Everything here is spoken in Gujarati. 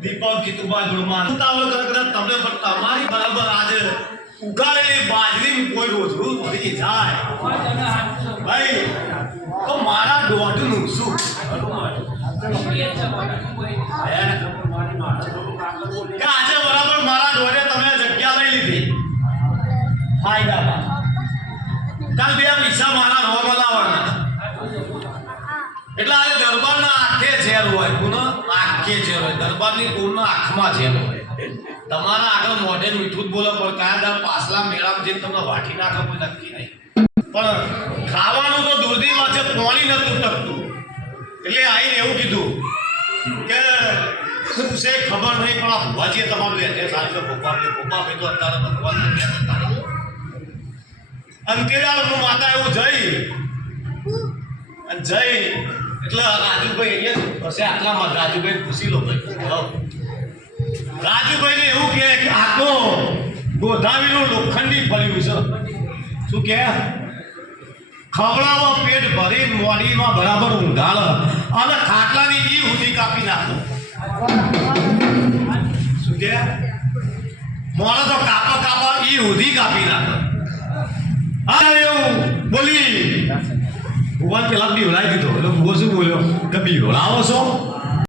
દીપક જીતુબા ગુણમાન ઉતાવળ કરકરા તમને પણ તમારી બરાબર આજે ઉગાડેલી બાજરી કોઈ રોજનું ભરી જાય ભાઈ તો મારા દોઢનું શું આજે બરાબર મારા દોઢે તમે જગ્યા લઈ લીધી ફાયદામાં કાલ બે પૈસા મારા નો બોલાવવાના એટલે આજે દરબારના આંખે ઝેર હોય કોનો આંખે ઝેર હોય દરબારની કોનો આંખમાં ઝેર હોય તમારા આગળ મોઢે મીઠું જ બોલે પણ કયા દર પાછલા મેળામાં જઈને તમને વાટી નાખે કોઈ નક્કી નહીં પણ ખાવાનું તો દૂરની વાત છે પાણી નતું ટકતું એટલે આઈને એવું કીધું કે શું છે ખબર નહીં પણ આ ભુવાજીએ તમારું એડ્રેસ આપ્યો ભોપા ભાઈ તો અત્યારે ભગવાન અંતેરાળનું માતા એવું જઈ અને જઈ એટલે રાજુભાઈ અહીંયા હશે આટલામાં રાજુભાઈ પૂછી લો ભાઈ રાજુભાઈને એવું કહે કે આ તો ગોધાવીનું લોખંડી ફળ્યું છે શું કહે ખવડાવો પેટ ભરી મોડીમાં બરાબર ઊંઘાળ અને ખાટલાની ઈ સુધી કાપી નાખો શું કહે મોડો તો કાપા ઈ સુધી કાપી નાખો હા એવું બોલી ભગવાન પેલા બીવડાવી દીધો એટલે ભૂવો શું બોલ્યો કે બીવડાવો છો